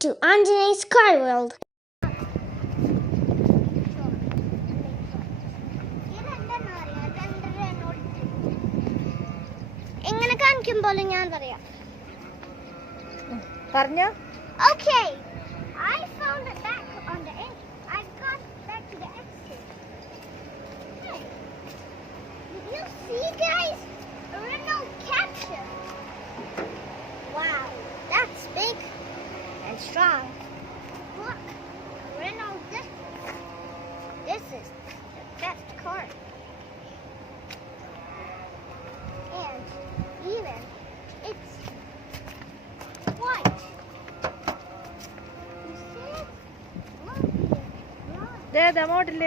to Anjaneya's Car World. എങ്ങനെ കാണിക്കുമ്പോൾ ഞാൻ പറയാം. പറഞ്ഞോ. Okay, I found it back on the end. I got back to the exit. Hey, did you see, guys? A Renault Capture. Wow, that's big and strong. Look, a Renault. This is the best car. And even it's white. You see it? Look here. Look. The model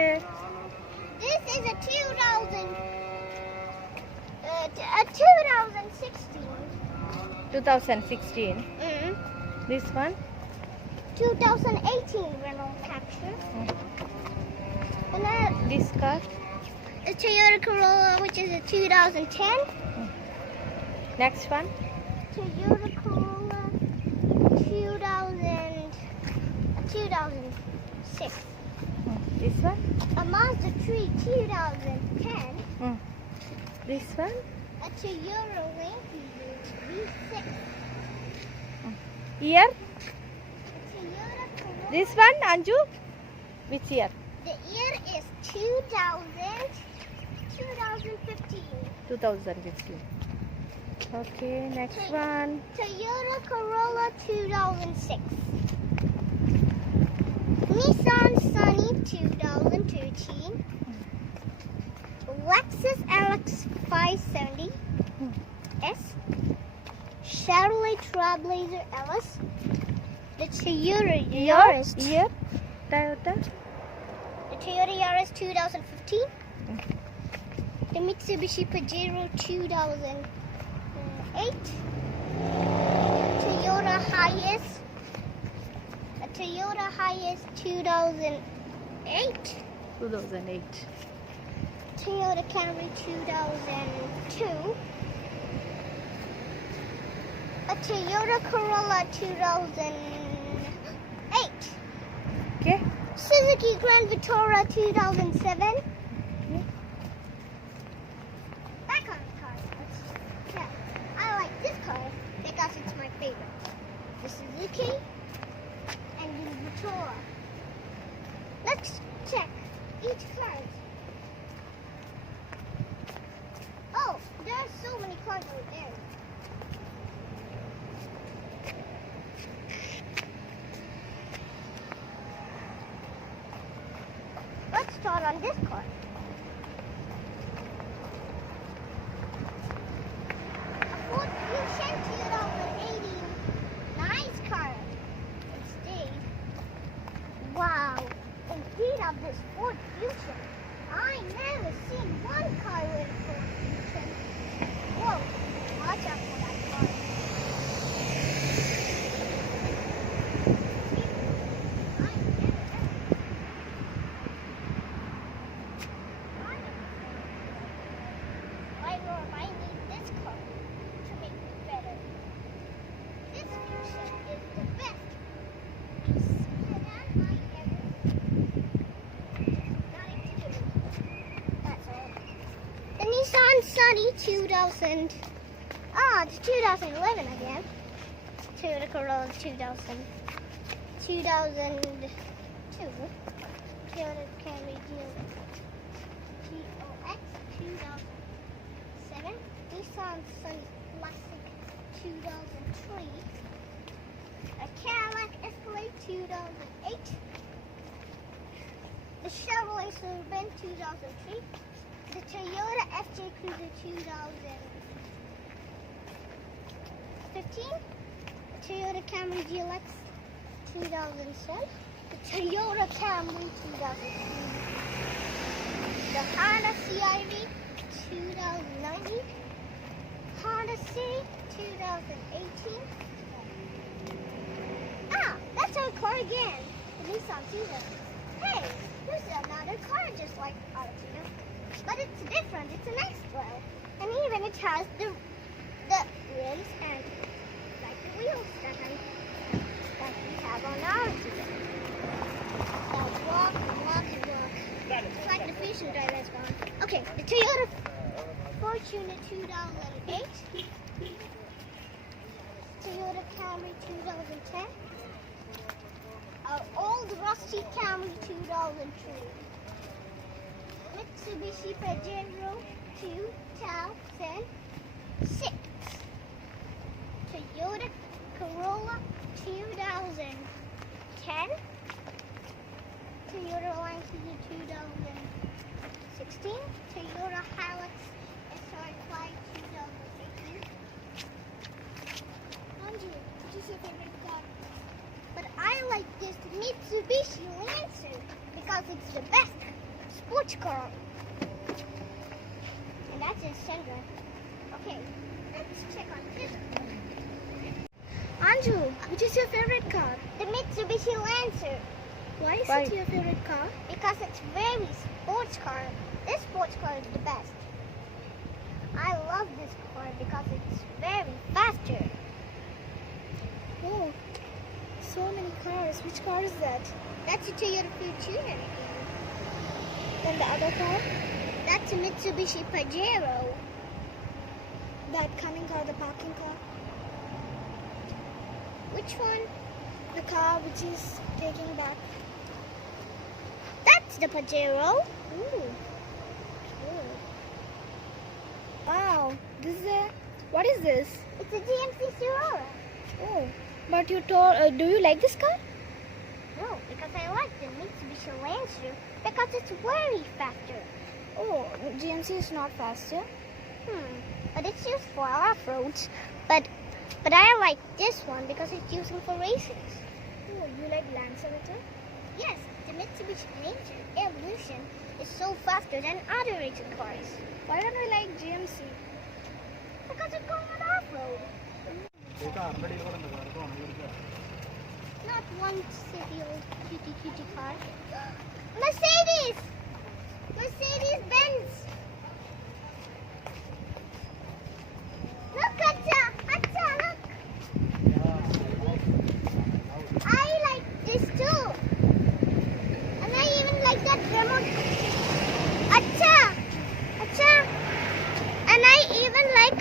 This is a 2016. 2016. This one 2018 Renault Capture. And then this car. a Toyota Corolla, which is a 2010. Next one Toyota Corolla 2006. this one A Mazda 3 2010. this one A Toyota Land Cruiser V6. here A Toyota Corolla. this one Anju which year The year is 2015. 2015 okay next one Toyota Corolla 2006. Nissan Sunny 2013. Lexus LX 570 S. Chevrolet Trailblazer LS. The Toyota Yaris. year Toyota The Toyota Yaris 2015. The Mitsubishi Pajero 2008. Toyota Hiace. A Toyota Hiace 2008. 2008 Toyota Camry 2002. A Toyota Corolla 2008. okay Suzuki Grand Vitara 2007. Back on the car. Yeah, I like this car because it's my favorite. The Suzuki and the Vitara. Let's check each car. Oh, there are so many cars over there. Let's start on this car. A Ford Fusion 2018. Nice car. It stayed. Wow. Indeed of this Ford Fusion. I never seen one car with a Ford Fusion. Whoa. Watch out for that car. I need this car to make it better. This Fusion is the best sedan I ever nothing to do. That's all. The Nissan Sunny 2000. It's 2011 again. Toyota Corolla 2002. Toyota Camry GOX 2007. Nissan Sunny Classic 2003. A Cadillac Escalade 2008. The Chevrolet Suburban 2003. The Toyota FJ Cruiser 2015. The Toyota Camry GLX 2007. The Toyota Camry 2002. The Honda CR-V 2019. Honda City 2018. That's our car again. The Nissan Tiga. Hey, there's another car just like ours, you know? But it's different. It's an extra. And even it has the rims and like the wheels that we have on Toyota Fortuner 2008. Toyota Camry 2010. Our old rusty Camry 2003. Mitsubishi Pajero 2006. Toyota Corolla 2010. Toyota Land Cruiser 2016. Toyota Hilux SR5 2018. Andrew, which is your favorite car? But I like this Mitsubishi Lancer because it's the best sports car. And that's in Sandra. Okay, let's check on this one. Andrew, which is your favorite car? The Mitsubishi Lancer. Why is it your favorite car? Because it's very sports car. This sports car is the best. I love this car because it's very faster. Oh, so many cars. Which car is that? That's a Toyota Fortuner. Then the other car? That's a Mitsubishi Pajero. That coming car, the parking car? Which one? The car which is taking back. That's the Pajero. Ooh. Wow. This is a... What is this? It's a GMC Sierra. Oh. But you told... do you like this car? No, because I like the Mitsubishi Lancer because it's very faster. Oh, GMC is not faster? But it's used for off-roads. But I like this one because it's used for races. Oh, you like Lancer better? Yes, the Mitsubishi Lancer Evolution is so faster than other racing cars. Why don't we like GMC? Because it's going on off-road. Not one silly old cutie car. Mercedes! Mercedes-Benz! Look, Acha! Acha, look! I like this too. And I even like that remote. Acha! Acha! And I even like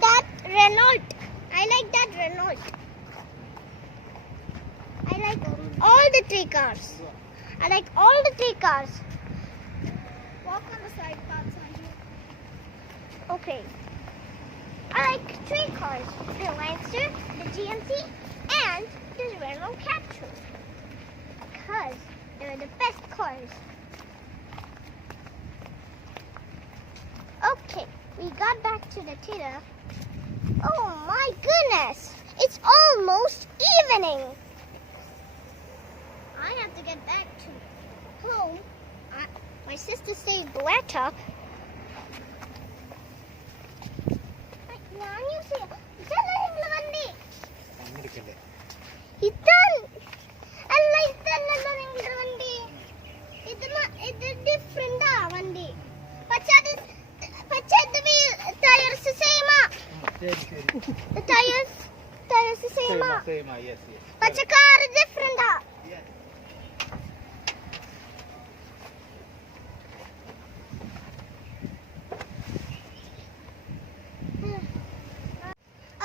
that Renault. I like that Renault. I like all the three cars. I like all the three cars. Walk on the side paths, Sanju. Okay. I like three cars. The Lancer, the GMC, and the Renault Captur. Because they're the best cars. Okay, we got back to the theater. Oh my goodness! It's almost evening. I have to get back to home. My sister stayed Blata. The tires the same. Yes. But the car is different. Yes.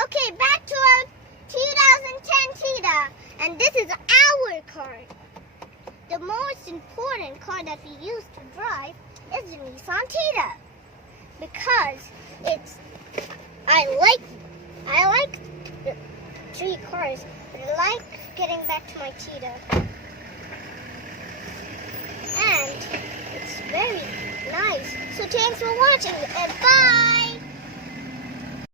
Okay, back to our 2010 Cheetah, and this is our car. The most important car that we use to drive is the Nissan Cheetah because I like the three cars, but I like getting back to my Cheetah. And it's very nice. So thanks for watching and bye!